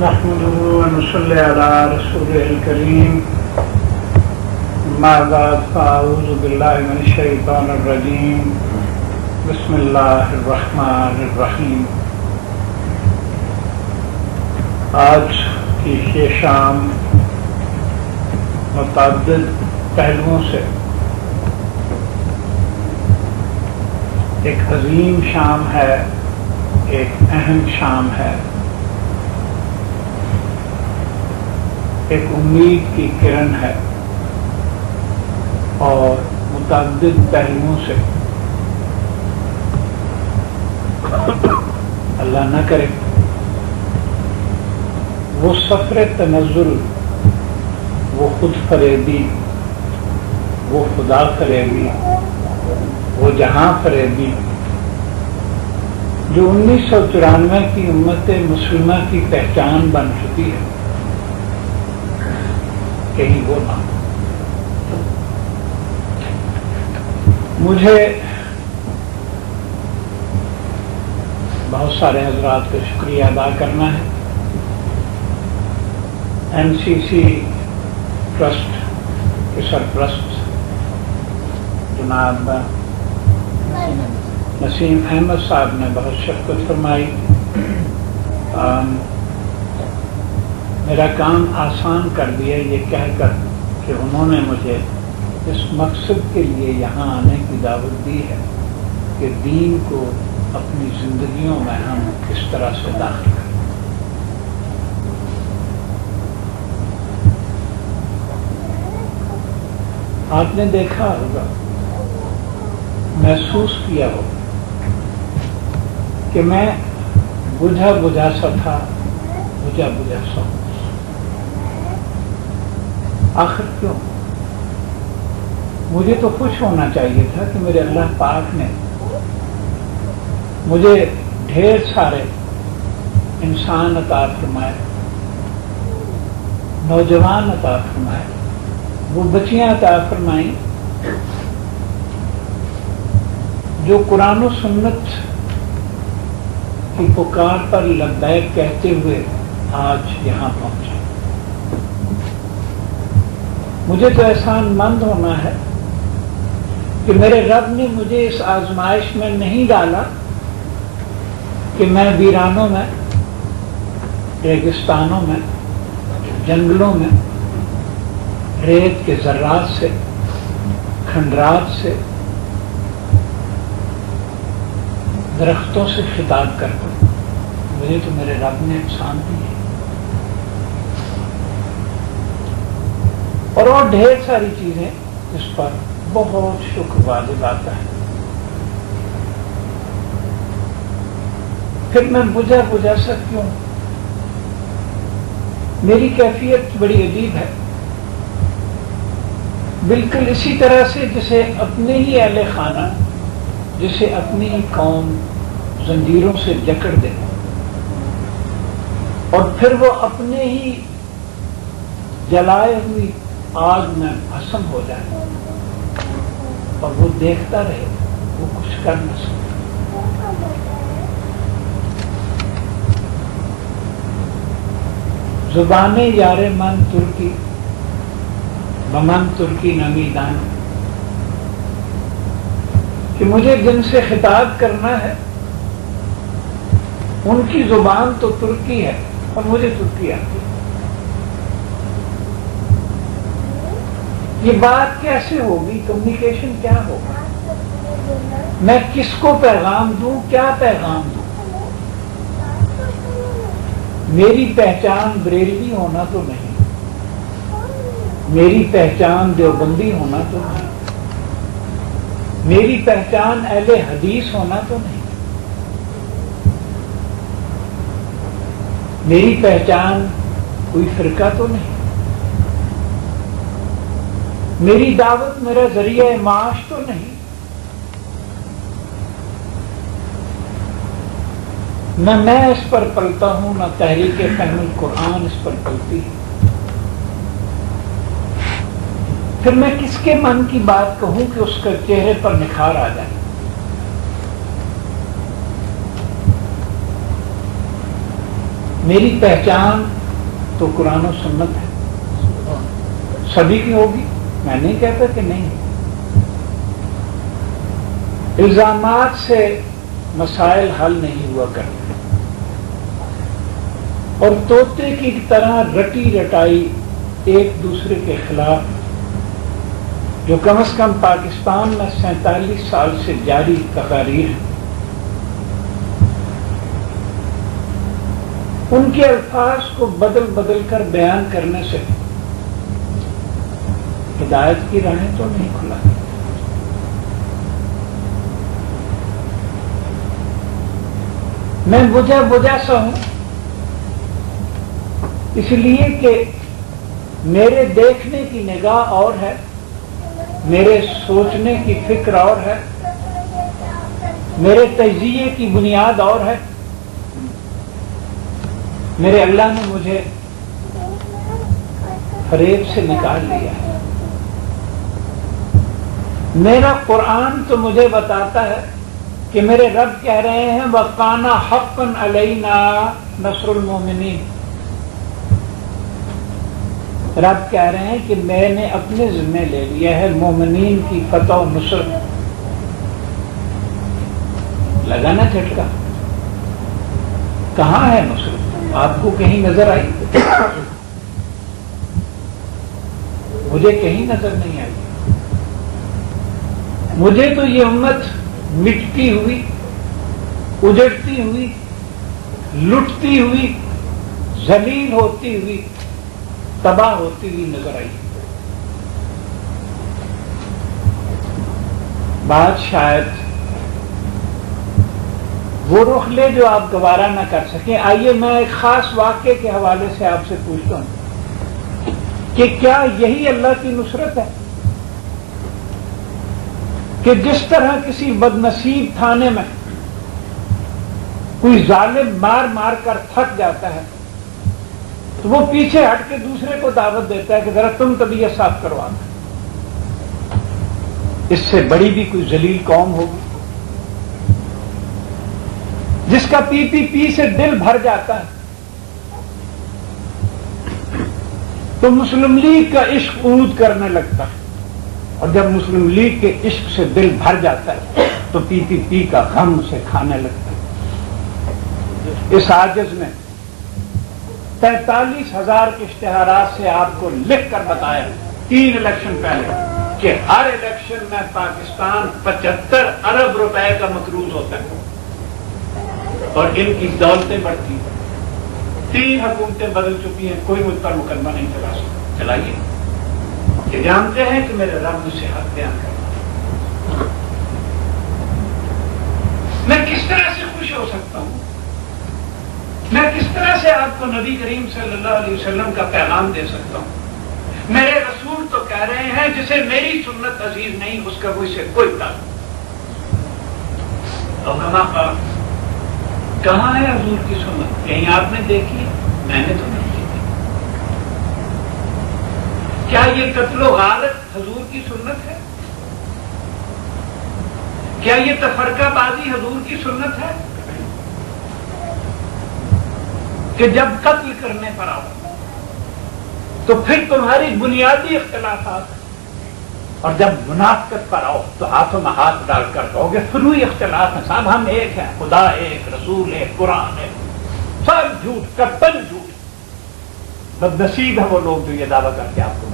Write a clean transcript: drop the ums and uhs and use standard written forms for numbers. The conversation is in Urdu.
نحمده ونصلي على رسوله الكريم ما بعد فأعوذ بالله من الشيطان الرجيم بسم الله الرحمن الرحیم۔ آج کی یہ شام متعدد پہلوؤں سے ایک عظیم شام ہے، ایک اہم شام ہے، ایک امید کی کرن ہے، اور متعدد پہلوؤں سے اللہ نہ کرے وہ سفر تنزل، وہ خود فریبی، وہ خدا فریبی، وہ جہاں فریبی جو 1994 کی امت مسلمہ کی پہچان بن چکی ہے، کہیں وہ نہ۔ مجھے بہت سارے حضرات کا شکریہ ادا کرنا ہے۔ این سی سی ٹرسٹ کے سرپرست جناب نسیم احمد صاحب نے بہت شفقت فرمائی، میرا کام آسان کر دیا یہ کہہ کر کہ انہوں نے مجھے اس مقصد کے لیے یہاں آنے کی دعوت دی ہے کہ دین کو اپنی زندگیوں میں ہم کس طرح سے داخل کریں۔ آپ نے دیکھا ہوگا، محسوس کیا ہوگا کہ میں بجھا بجھا سا تھا، بجھا بجھا سا ہوں۔ آخر کیوں؟ مجھے تو خوش ہونا چاہیے تھا کہ میرے اللہ پاک نے مجھے ڈھیر سارے انسان عطا فرمائے، نوجوان عطا فرمائے، وہ بچیاں عطا فرمائیں جو قرآن و سنت کی پکار پر لبیک کہتے ہوئے آج یہاں پہنچے۔ مجھے تو احسان مند ہونا ہے کہ میرے رب نے مجھے اس آزمائش میں نہیں ڈالا کہ میں ویرانوں میں، ریگستانوں میں، جنگلوں میں، ریت کے ذرات سے، کھنڈرات سے، درختوں سے خطاب کرتا ہوں۔ مجھے تو میرے رب نے احسان دی ہے، اور ڈھیر ساری چیزیں اس پر بہت شکر واجب آتا ہے۔ پھر میں بجھا بجھا سا کیوں؟ میری کیفیت بڑی عجیب ہے، بالکل اسی طرح سے جسے اپنے ہی اہل خانہ، جسے اپنی ہی قوم زنجیروں سے جکڑ دے اور پھر وہ اپنے ہی جلائے ہوئی آگ میں بھسم ہو جائے اور وہ دیکھتا رہے، وہ کچھ کر نہ سکتا۔ زبان یار من ترکی بمن ترکی نمی دان، کہ مجھے جن سے خطاب کرنا ہے ان کی زبان تو ترکی ہے اور مجھے ترکی آتی ہے۔ یہ بات کیسے ہوگی؟ کمیونیکیشن کیا ہوگا؟ میں کس کو پیغام دوں؟ کیا پیغام دوں؟ میری پہچان بریلوی ہونا تو نہیں، میری پہچان دیوبندی ہونا تو نہیں، میری پہچان اہل حدیث ہونا تو نہیں، میری پہچان کوئی فرقہ تو نہیں، میری دعوت میرا ذریعہ معاش تو نہیں۔ نہ میں اس پر پلتا ہوں، نہ تحریک فہم القرآن اس پر پلتی ہے۔ پھر میں کس کے من کی بات کہوں کہ اس کے چہرے پر نکھار آ جائے؟ میری پہچان تو قرآن و سنت ہے، سبھی کی ہوگی، میں نہیں کہتا کہ نہیں. الزامات سے مسائل حل نہیں ہوا کرتے، اور طوطے کی طرح رٹی رٹائی ایک دوسرے کے خلاف جو کم از کم پاکستان میں 47 سال سے جاری تقاریر ہے، ان کے الفاظ کو بدل بدل کر بیان کرنے سے ہدایت کی راہیں تو نہیں کھلا. میں بجھا سا ہوں، اس لیے کہ میرے دیکھنے کی نگاہ اور ہے، میرے سوچنے کی فکر اور ہے، میرے تجزیے کی بنیاد اور ہے. میرے اللہ نے مجھے فریب سے نکال لیا ہے. میرا قرآن تو مجھے بتاتا ہے کہ میرے رب کہہ رہے ہیں وَقَانَ حَقًّا عَلَيْنَا نَصْرُ الْمُؤْمِنِينَ. رب کہہ رہے ہیں کہ میں نے اپنے ذمہ لے لیا ہے مومنین کی فتح و نصرت. لگا نا جھٹکا؟ کہاں ہے نصرت؟ آپ کو کہیں نظر آئی؟ مجھے کہیں نظر نہیں آئی. مجھے تو یہ امت مٹتی ہوئی، اجڑتی ہوئی، لٹتی ہوئی، ذلیل ہوتی ہوئی، تباہ ہوتی ہوئی نظر آئی. بات شاید وہ رخ لے جو آپ گوارا نہ کر سکیں. آئیے میں ایک خاص واقعے کے حوالے سے آپ سے پوچھتا ہوں کہ کیا یہی اللہ کی نصرت ہے کہ جس طرح کسی بد نصیب تھانے میں کوئی ظالم مار مار کر تھک جاتا ہے تو وہ پیچھے ہٹ کے دوسرے کو دعوت دیتا ہے کہ ذرا تم طبیعت صاف کروا دو. اس سے بڑی بھی کوئی ذلیل قوم ہوگی جس کا پی سے دل بھر جاتا ہے. تو مسلم لیگ کا عشق عود کرنے لگتا ہے، اور جب مسلم لیگ کے عشق سے دل بھر جاتا ہے تو پی کا غم اسے کھانے لگتا ہے. اس عاجز نے 43,000 کے اشتہارات سے آپ کو لکھ کر بتایا 3 الیکشن پہلے کہ ہر الیکشن میں پاکستان 75 ارب روپے کا مقروض ہوتا ہے اور ان کی دولتیں بڑھتی ہیں. 3 حکومتیں بدل چکی ہیں، کوئی مجھ پر مقدمہ نہیں چلائیے. یہ جانتے ہیں کہ میرے رب مجھ سے حق بیان کرتا. میں کس طرح سے خوش ہو سکتا ہوں؟ میں کس طرح سے آپ کو نبی کریم صلی اللہ علیہ وسلم کا پیغام دے سکتا ہوں؟ میرے رسول تو کہہ رہے ہیں جسے میری سنت عزیز نہیں اس کا مجھ سے کوئی تعلق. کہاں ہے حضور کی سنت؟ کہیں آپ نے دیکھی؟ میں نے تو نہیں دیکھی. کیا یہ قتل و غارت حضور کی سنت ہے؟ کیا یہ تفرقہ بازی حضور کی سنت ہے کہ جب قتل کرنے پر آؤ تو پھر تمہاری بنیادی اختلافات، اور جب منافقت پر آؤ تو ہاتھوں میں ہاتھ ڈال کر کہو گے فروئی اختلاف ہیں، صاحب ہم ایک ہیں، خدا ایک، رسول ایک، قرآن ایک. سب جھوٹ، کٹن جھوٹ. بد نصیب ہے وہ لوگ جو یہ دعویٰ کر کے آپ کو